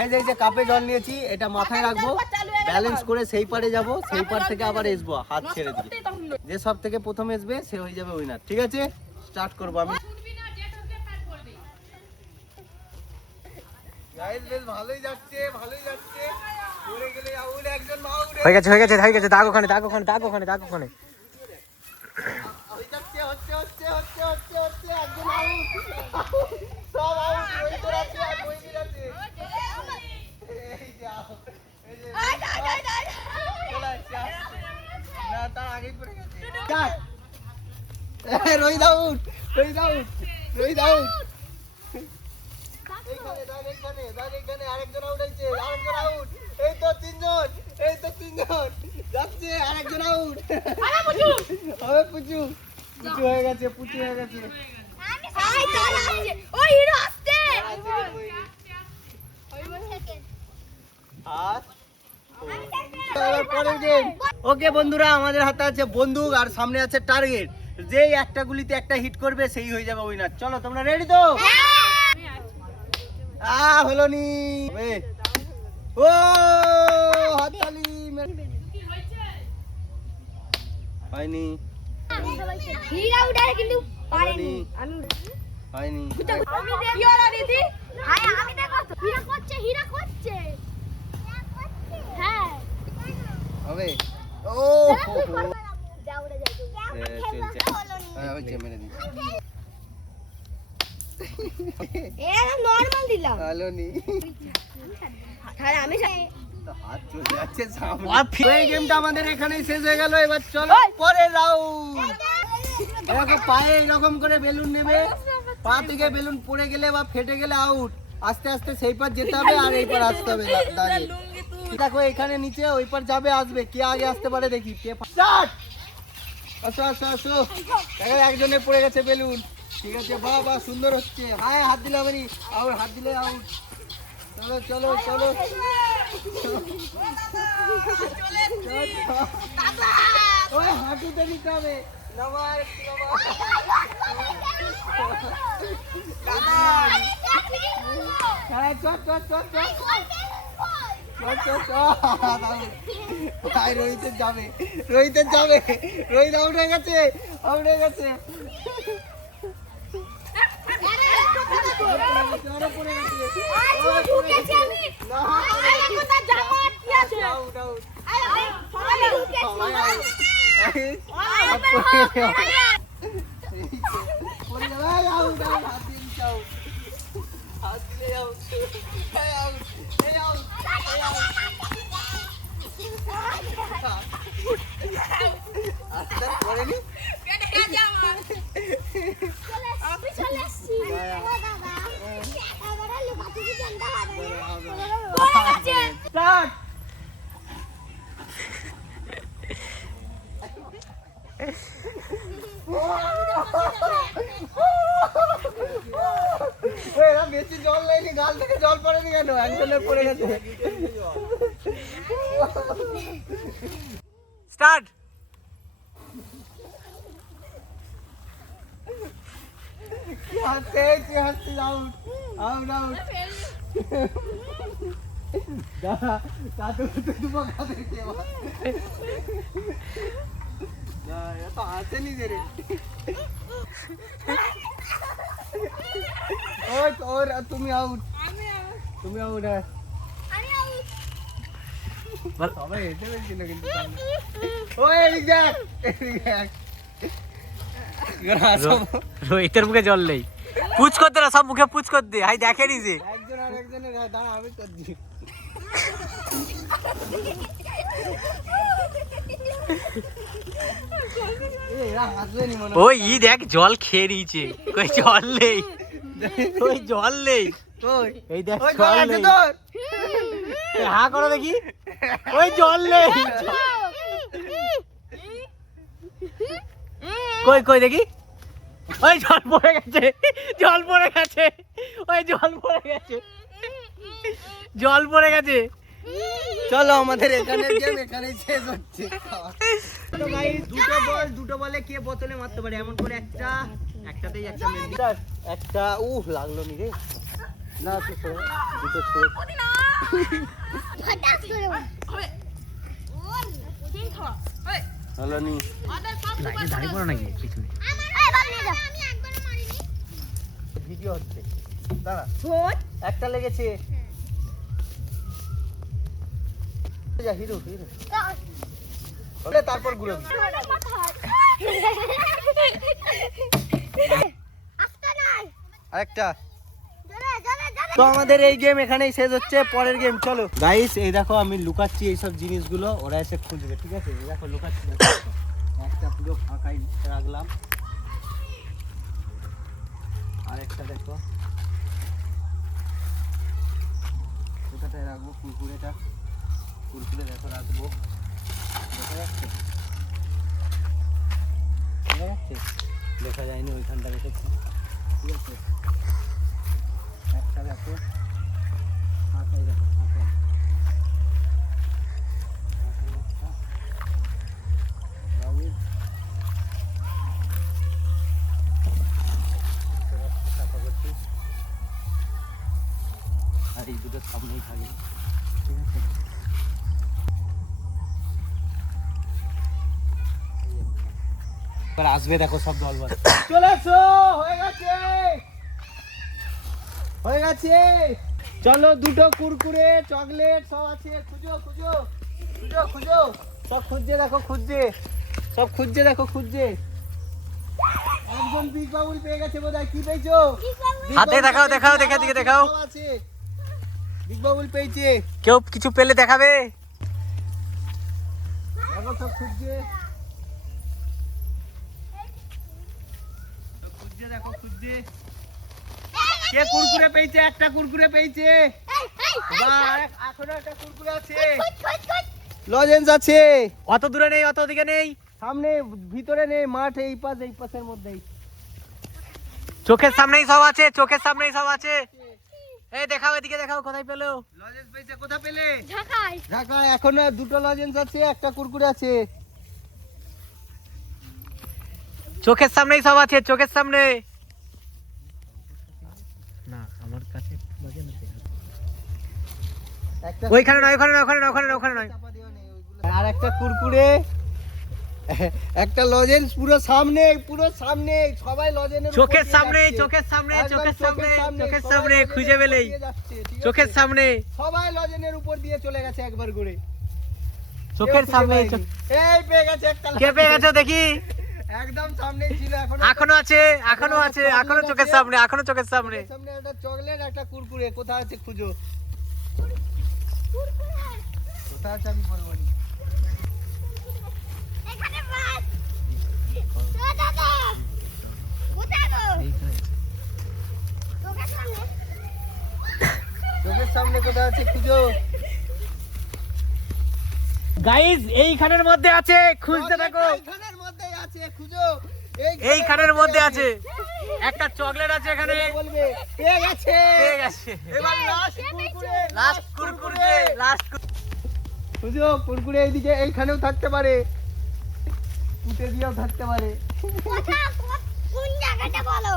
এই যে কাপে জল নিয়েছি, এটা মাথায় রাখবো, ব্যালেন্স করে সেই পারে যাব, সেই পার থেকে আবার আসবো হাত ছেড়ে দিয়ে। যে সব থেকে প্রথম আসবে সে হয়ে যাবে উইনার। ঠিক আছে, স্টার্ট করবো আমি। ভালোই যাচ্ছে, ভালোই যাচ্ছে। পড়ে গেলে আউট, একজন আউট। হয়ে গেছে, হয়ে গেছে, হয়ে গেছে। দাগ ওখানে, দাগ ওখানে, দাগ ওখানে, দাগ ওখানে। হচ্ছে হচ্ছে হচ্ছে হচ্ছে হচ্ছে হচ্ছে, একজন আউট। সব আউট, রোহিতের আছে আর মহিনীর আছে। এই যাও, এই যে চলে আসছে। না, তার আগেই পড়ে গেছে। Rohit out, Rohit out, Rohit out. এইখানে দাগ, এইখানে দাগ, এইখানে আরেকজন আউট হয়েছে, আরেকজন আউট। এই তো তিনজন, এই তো তিনজন যাচ্ছে, আরেকজন আউট। হবে পুচু, পুচু হয়ে গেছে, পুচু হয়ে গেছে। ওকে বন্ধুরা, আমাদের হাতে আছে বন্দুক আর সামনে আছে টার্গেট। যেই একটা গুলিতে একটা হিট করবে সেই হয়ে যাবে উইনার। চলো, তোমরা রেডি তো? হলো নি। ও হাততালি। হয়নি, হীরা উড়ায় কিন্তু পারেনি। হয়নি। আমি দেখো তো, হীরা করছে, হীরা করছে। হ্যাঁ হবে। ও যাও রে যাও। চলছে। হ্যাঁ, ওই যে মেরে দিই। এটা নরমাল দিলাম। হলো নি। তাহলে আমি হাত চলে যাচ্ছে সামনে। এই গেমটা আমাদের এখানেই শেষ হয়ে গেল। এবার চলো পরের রাউন্ড। এরকম পায়ে এরকম করে বেলুন নেবে, পা থেকে বেলুন পড়ে গেলে বা ফেটে গেলে আউট। আস্তে আস্তে সেই পার যেতে হবে আর এই পার আসতে হবে দাঁড়িয়ে। দেখো এখানে নিচে, ওই পার যাবে, আসবে। কে আগে আসতে পারে দেখি। স্টার্ট। আসো আসো আসো। দেখো একজনে পড়ে গেছে বেলুন। ঠিক আছে, বাহ বাহ, সুন্দর হচ্ছে। হ্যাঁ, হাত দিলে হবে নি, আউট, হাত দিলে আউট। চলো চলো চলো, ওই হাঁটুতে নিতে হবে। নামার রোহিতের যাবে, রোহিতের যাবে। রোহিত আউট হয়ে গেছে, আউট হয়ে গেছে। বেশি জল নেয়নি, গাল থেকে জল পড়েনি কেন? একজনের পড়ে গেছে। স্টার্ট। হাসতে হাসতে আউট, আউট, আউট। দাদু দুটো কাঁদে কে না, এত হাসেনি যে রে। ওই ওর, তুমি আউট, তুমি আউট। হ্যাঁ, সবাই হেঁটে গেছিল কিন্তু। ওই এদিক দেখ, এদিক দেখ। রোহিতের মুখে জল নেই। পুচ করতে না, সব মুখে পুচ কর দে। হাই দেখেনি যে একজন আর একজনের। দাঁড়া, আমি করছি। ওই ই দেখ, জল খেয়ে নিয়েছে। কই জল নেই, ওই জল নেই। এই দেখ জল নেই। হা করো দেখি, ওই জল নেই। কই কই দেখি, ওই জল পড়ে গেছে, জল পড়ে গেছে, ওই জল পড়ে গেছে, জল পড়ে গেছে। চলো, আমাদের এখানে গেম এখানেই শেষ হচ্ছে। তো গাইস, দুটো বলে কে বোতলে মারতে পারে এমন করে একটাতেই একটা মেরে দিই। একটা লাগলো নি রে। না, দুটো ছোড়ে। হঠাৎ করে হলো নি লাইনে দাঁড়িয়ে পড়ো নাকি পিছনে? আমি একবারও মারিনি। ভিডিও হচ্ছে দাঁড়া ভোট একটা লেগেছে যা হিরো হিরো বলে তারপর গুলো আস্তে নাই আরেকটা জোরে জোরে জোরে তো আমাদের এই গেম এখানেই শেষ হচ্ছে পরের গেম চলো গাইস এই দেখো আমি লুকাচ্ছি এইসব জিনিসগুলো ওরা এসে খুঁজবে ঠিক আছে এই দেখো লুকাচ্ছি দেখো। একটা পুরো ফাঁকাই রাখলাম আরেকটা দেখো কোথাটায় রাখবো কুরকুরেটা কুরকুরে দেখো রাখবো দেখা যাচ্ছে দেখা যাচ্ছে দেখা যায়নি ওইখানটা রেখেছি ঠিক আছে একটা দেখো ফাঁকাই দেখো ফাঁকাই আর এই দুটো সামনেই থাকে ঠিক আছে এবার আসবে দেখো সব দলবল চলে এসো হয়ে গেছে হয়ে গেছে চলো দুটো কুরকুরে চকলেট সব আছে খুঁজো খুঁজো খুঁজো খুঁজো সব খুঁজছে দেখো খুঁজছে সব খুঁজছে দেখো খুঁজছে একজন বিগ বাবুল পেয়ে গেছে বোধহয় কি পেয়েছো হাতে দেখাও দেখাও দেখে দিকে দেখাও সব আছে বিগ বাবুল পেয়েছে কেউ কিছু পেলে দেখাবে। দেখো সব খুঁজছে সব খুঁজছে দেখো খুঁজছে কে কুরকুরে পেয়েছে একটা কুরকুরে পেয়েছে বাহ এখনো একটা কুরকুরে আছে লজেন্স আছে অত দূরে নেই অত দিকে নেই সামনে ভিতরে নেই মাঠ এই পাশের মধ্যেই চোখের সামনেই সব আছে চোখের সামনেই সব আছে এই দেখাও এদিকে দেখাও কোথায় পেলো লজেন্স পেয়েছে কোথা পেলে ঢাকায় ঢাকা এখনো দুটো লজেন্স আছে একটা কুরকুরে আছে চোখের সামনেই সব আছে চোখের সামনে না আমার কাছে একটা ওইখানে নয় ওখানে নয় ওখানে নয় ওখানে নয় ওখানে নয় আর একটা কুরকুরে একটা লজেন্স পুরো সামনে সবাই লজেনের উপর চোখের দিয়ে সামনে যাচ্ছে। চোখের সামনে একদম চোখের সামনে চোখের সবাই সামনে লজেনের খুঁজে উপর পেলেই দিয়ে যাচ্ছে, ঠিক আছে? চোখের সামনে সবাই লজেনের উপর দিয়ে চলে গেছে একবার করে চোখের কেউ খুঁজে সামনে পায়নি। এই পেয়ে গেছে একটা কে পেয়ে গেছো দেখি একদম সামনেই ছিল এখনো আছে এখনো আছে এখনো চোখের সামনে এখনো চোখের সামনে সামনে একটা চকলেট একটা কুরকুরে কোথায় আছে খুঁজো কোথায় আছে আমি বলবো না এখানে বাস দাদা কোথায় গো তোকে সামনে চোখের সামনে কোথায় আছে খুঁজো গাইস এইখানের মধ্যে আছে খুঁজতে থাকো এইখানের মধ্যেই আছে খুঁজো এইখানের মধ্যে আছে একটা চকলেট আছে এখানে বলবে পেয়ে গেছে পেয়ে গেছে এবার last Kurkure last Kurkure last খুঁজো কুরকুরে এইদিকে এইখানেও থাকতে পারে উঠে দিয়েও থাকতে পারে কোন জায়গাটা বলো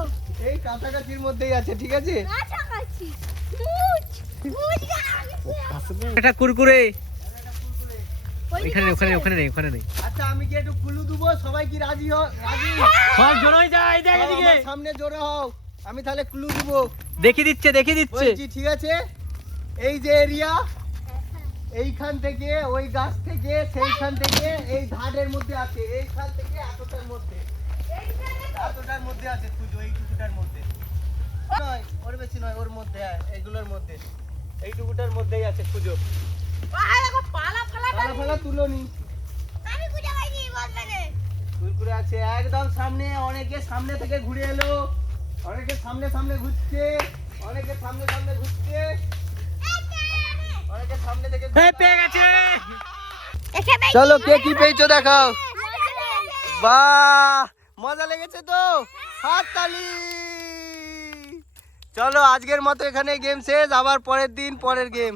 এই কাছাকাছির মধ্যেই আছে ঠিক আছে কাছাকাছি মুচ মুচ একটা কুরকুরে এখানে ওখানে ওখানে নেই ওখানে নেই আচ্ছা আমি কি একটু কুলু দেবো সবাই কি রাজি রাজি সব জড়ো হয়ে যায় এই দেখ এদিকে আমার সামনে জোরে হও আমি তাহলে ক্লু দেবো দেখিয়ে দিচ্ছে বলছি ঠিক আছে এই যে এরিয়া এইখান থেকে ওই গাছ থেকে সেইখান থেকে এই ধারের মধ্যে আছে এইখান থেকে এতটার মধ্যে আছে খুঁজো এইটুকুটার মধ্যে নয় ওর বেশি নয় ওর মধ্যে এইগুলোর মধ্যে এইটুকুটার মধ্যেই আছে খুঁজো পালা ফালা তুলো নি আমি খুঁজে পাইনি বলবে না কুরকুরে আছে একদম সামনে অনেকে সামনে থেকে ঘুরে এলো অনেকে সামনে ঘুরছে অনেকে সামনে ঘুরছে অনেকে সামনে থেকে এই পেয়ে গেছে চলো কে কি পেয়েছো দেখাও বাহ মজা লেগেছে তো হাততালি চলো আজকের মতো এখানে গেম শেষ আবার পরের দিন পরের গেম